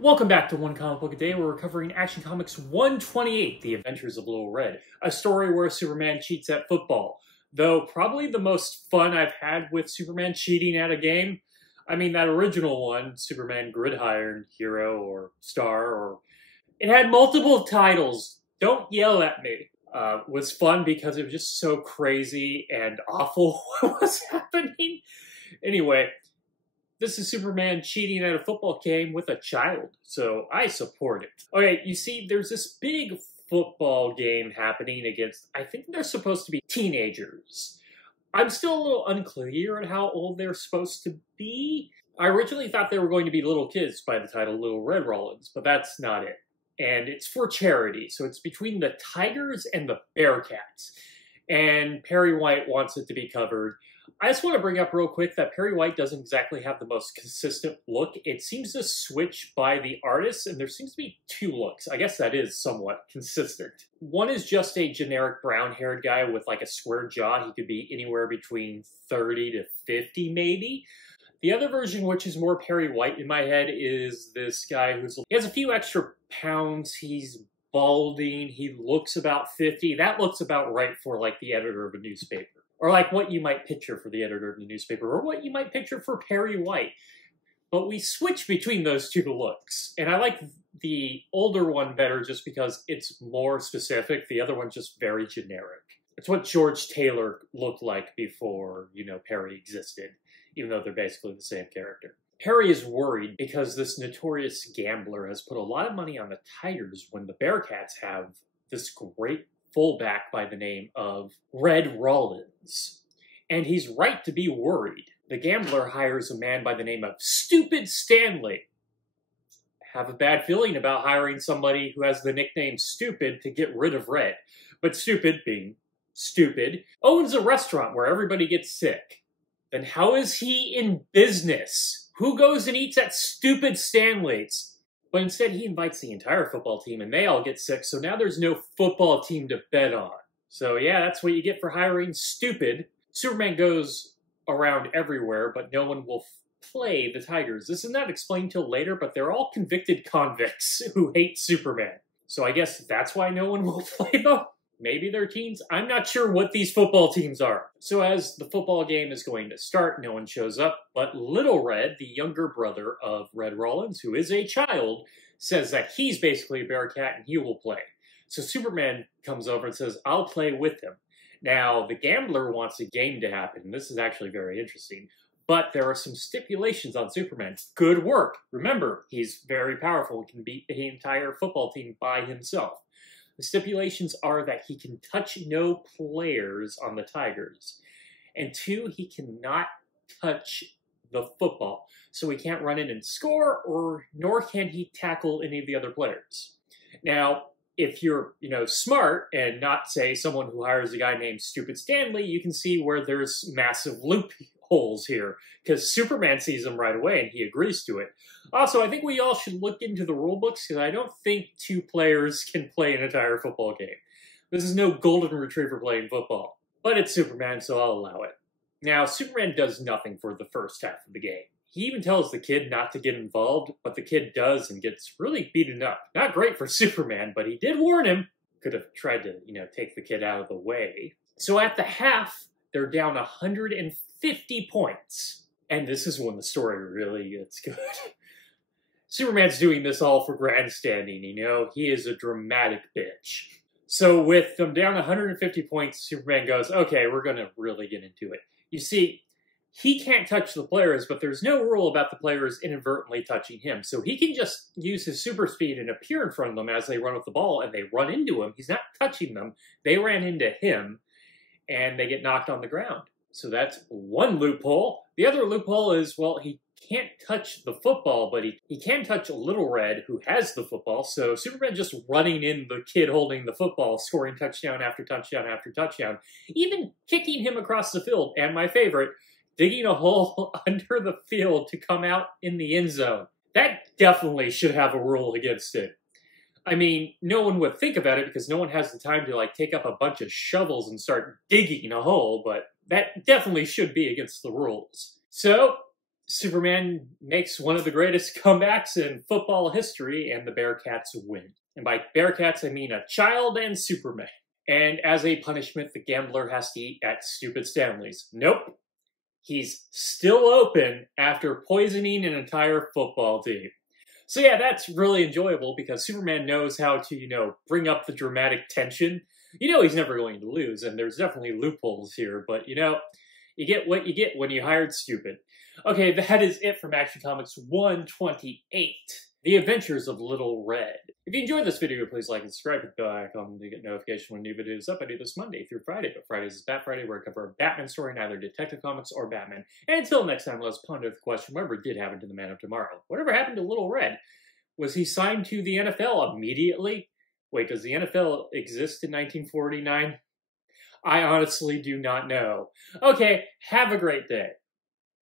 Welcome back to One Comic Book a Day, where we're covering Action Comics 128, The Adventures of Little Red, a story where Superman cheats at football. Though probably the most fun I've had with Superman cheating at a game. I mean, that original one, Superman Gridiron Hero or Star, or it had multiple titles. Don't yell at me. Was fun because it was just so crazy and awful what was happening. Anyway, this is Superman cheating at a football game with a child, so I support it. Okay, you see, there's this big football game happening against, I think they're supposed to be teenagers. I'm still a little unclear on how old they're supposed to be. I originally thought they were going to be little kids by the title Little Red Rollins, but that's not it. And it's for charity, so it's between the Tigers and the Bearcats. And Perry White wants it to be covered. I just want to bring up real quick that Perry White doesn't exactly have the most consistent look. It seems to switch by the artist, and there seems to be two looks. I guess that is somewhat consistent. One is just a generic brown-haired guy with like a square jaw. He could be anywhere between 30 to 50 maybe. The other version, which is more Perry White in my head, is this guy he has a few extra pounds. He's balding. He looks about 50. That looks about right for like the editor of a newspaper. Or like what you might picture for the editor of the newspaper, or what you might picture for Perry White. But we switch between those two looks. And I like the older one better just because it's more specific. The other one's just very generic. It's what George Taylor looked like before, Perry existed, even though they're basically the same character. Perry is worried because this notorious gambler has put a lot of money on the Tigers when the Bearcats have this great fullback by the name of Red Rollins. And he's right to be worried. The gambler hires a man by the name of Stupid Stanley. Have a bad feeling about hiring somebody who has the nickname Stupid to get rid of Red. But Stupid, being stupid, owns a restaurant where everybody gets sick. Then how is he in business? Who goes and eats at Stupid Stanley's? But instead, he invites the entire football team, and they all get sick, so now there's no football team to bet on. So yeah, that's what you get for hiring Stupid. Superman goes around everywhere, but no one will play the Tigers. This is not explained till later, but they're all convicted convicts who hate Superman. So I guess that's why no one will play them? Maybe they're teens? I'm not sure what these football teams are. So as the football game is going to start, no one shows up, but Little Red, the younger brother of Red Rollins, who is a child, says that he's basically a Bearcat and he will play. So Superman comes over and says, I'll play with him. Now, the gambler wants a game to happen, and this is actually very interesting, but there are some stipulations on Superman. Good work. Remember, he's very powerful and can beat the entire football team by himself. The stipulations are that he can touch no players on the Tigers. And two, he cannot touch the football. So he can't run in and score, nor can he tackle any of the other players. Now, if you're, smart and not, say, someone who hires a guy named Stupid Stanley, you can see where there's massive loopholes here, because Superman sees them right away and he agrees to it. Also, I think we all should look into the rule books, because I don't think two players can play an entire football game. This is no golden retriever playing football. But it's Superman, so I'll allow it. Now, Superman does nothing for the first half of the game. He even tells the kid not to get involved, but the kid does and gets really beaten up. Not great for Superman, but he did warn him. Could have tried to, take the kid out of the way. So at the half, they're down 150 points. And this is when the story really gets good. Superman's doing this all for grandstanding, He is a dramatic bitch. So with them down 150 points, Superman goes, okay, we're going to really get into it. You see, he can't touch the players, but there's no rule about the players inadvertently touching him. So he can just use his super speed and appear in front of them as they run with the ball, and they run into him. He's not touching them. They ran into him, and they get knocked on the ground. So that's one loophole. The other loophole is, well, he can't touch the football, but he can touch Little Red, who has the football. So Superman just running in the kid holding the football, scoring touchdown after touchdown after touchdown, even kicking him across the field. And my favorite, digging a hole under the field to come out in the end zone. That definitely should have a rule against it. I mean, no one would think about it because no one has the time to take up a bunch of shovels and start digging a hole, but that definitely should be against the rules. So Superman makes one of the greatest comebacks in football history, and the Bearcats win. And by Bearcats, I mean a child and Superman. And as a punishment, the gambler has to eat at Stupid Stanley's. Nope. He's still open after poisoning an entire football team. So yeah, that's really enjoyable because Superman knows how to, bring up the dramatic tension. He's never going to lose, and there's definitely loopholes here, but you get what you get when you hired Stupid. Okay, that is it from Action Comics 128, The Adventures of Little Red. If you enjoyed this video, please like and subscribe with the bell icon to get notification when new videos up. I do this Monday through Friday, but Fridays is Bat Friday, where I cover a Batman story in either Detective Comics or Batman. And until next time, let's ponder the question, whatever did happen to the Man of Tomorrow? Whatever happened to Little Red? Was he signed to the NFL immediately? Wait, does the NFL exist in 1949? I honestly do not know. Okay, have a great day.